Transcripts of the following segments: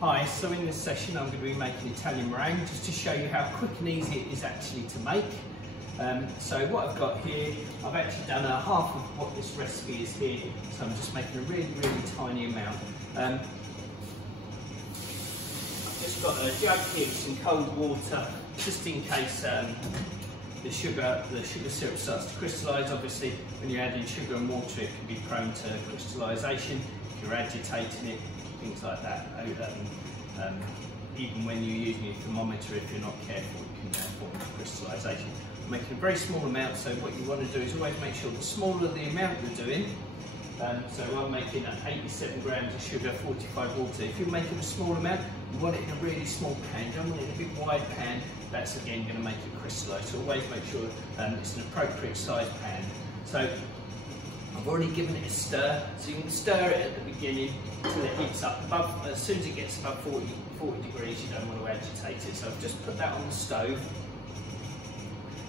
Hi, so in this session I'm going to be making Italian meringue just to show you how quick and easy it is actually to make. So what I've got here, I've actually done half of what this recipe is here, so I'm just making a really tiny amount. I've just got a jug here with some cold water, just in case the sugar syrup starts to crystallise. Obviously when you're adding sugar and water it can be prone to crystallisation if you're agitating it, things like that. Even when you're using your thermometer, if you're not careful, it can form crystallisation. I'm making a very small amount, so what you want to do is always make sure the smaller the amount you're doing. So I'm making 87 grams of sugar, 45 water. If you're making a small amount, you want it in a really small pan. You don't want it in a big wide pan. That's again going to make it crystallise. So always make sure it's an appropriate size pan. So I've already given it a stir, so you can stir it at the beginning until it heats up. As soon as it gets above 40 degrees, you don't want to agitate it. So I've just put that on the stove,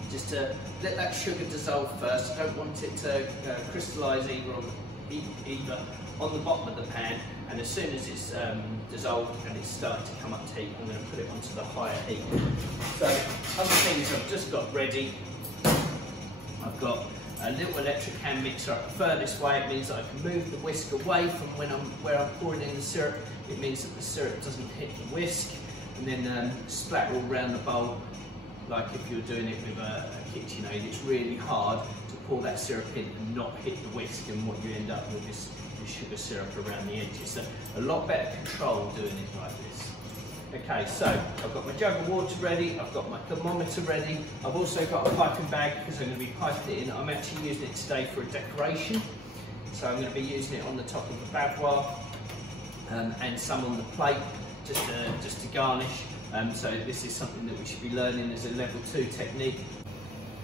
just to let that sugar dissolve first. I don't want it to crystallise either on the bottom of the pan, and as soon as it's dissolved and it's starting to come up to heat, I'm going to put it onto the higher heat. So other things I've just got ready, I've got a little electric hand mixer. I prefer this way. It means that I can move the whisk away from where I'm pouring in the syrup. It means that the syrup doesn't hit the whisk and then splatter all around the bowl, like if you're doing it with a KitchenAid. It's really hard to pour that syrup in and not hit the whisk, and what you end up with is sugar syrup around the edges. So a lot better control doing it like this. Okay, so I've got my jug of water ready, I've got my thermometer ready, I've also got a piping bag because I'm going to be piping it in. I'm actually using it today for a decoration, so I'm going to be using it on the top of the bavois and some on the plate just to garnish. So this is something that we should be learning as a level 2 technique.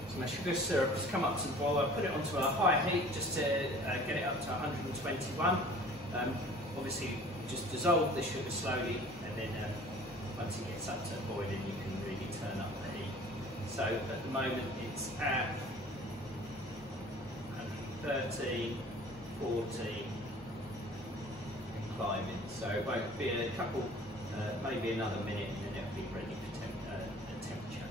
So my sugar syrup has come up to the boil. I put it onto a high heat just to get it up to 121. Obviously just dissolve the sugar slowly, and then once it gets up to boiling, you can really turn up the heat. So at the moment it's at 130, 40 and climbing. So it won't be a couple, maybe another minute, and then it'll be ready for temperature.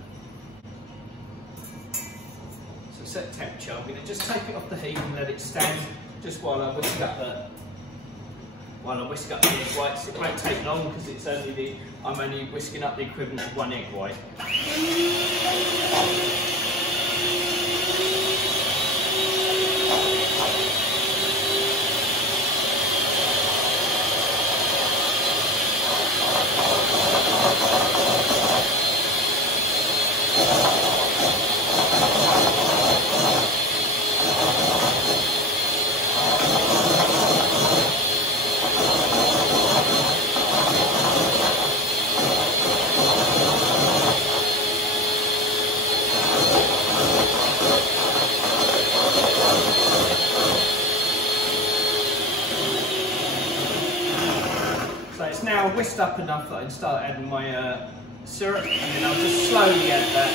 So set temperature, I'm going to just take it off the heat and let it stand just while I whisk up the egg whites. It won't take long because it's I'm only whisking up the equivalent of 1 egg white. So it's now whisked up enough that I can start adding my syrup, and then I'll just slowly add that.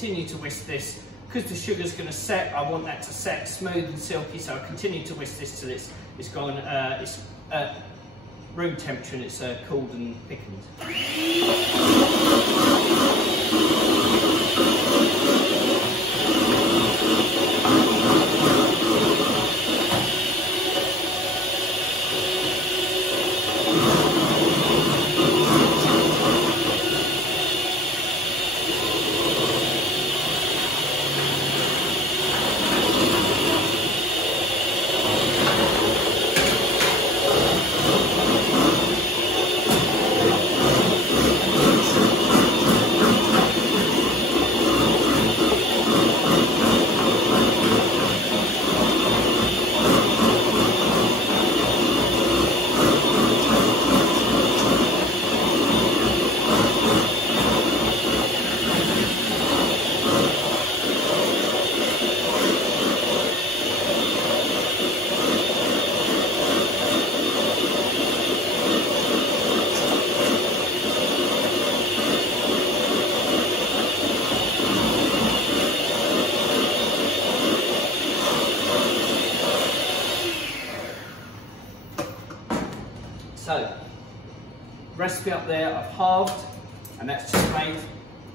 continue to whisk this. Because the sugar's going to set, I want that to set smooth and silky, so I continue to whisk this till it's gone, it's room temperature and it's cooled and thickened. So, recipe up there I've halved, and that's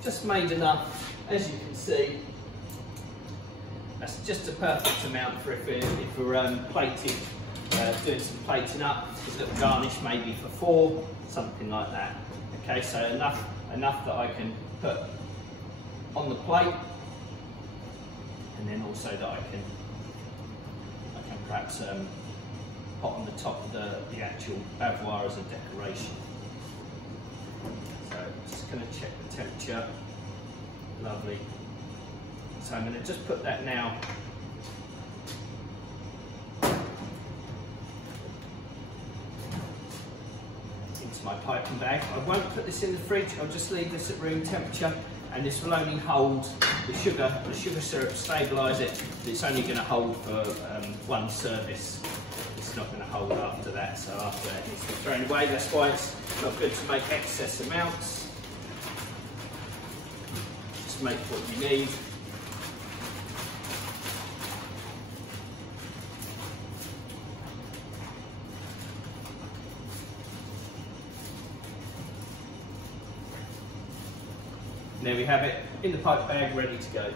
just made enough, as you can see. That's just a perfect amount for if we're plating, doing some plating up, a little garnish maybe for 4, something like that. Okay, so enough that I can put on the plate, and then also that I can perhaps put on the top of the actual bavoir as a decoration. So just going to check the temperature. Lovely. So I'm going to just put that now into my piping bag. I won't put this in the fridge, I'll just leave this at room temperature, and this will only hold the sugar syrup, stabilise it, but it's only going to hold for one service. It's not going to hold after that, so after that it needs to be thrown away. That's why it's not good to make excess amounts. Just make what you need. There we have it, in the pipe bag, ready to go.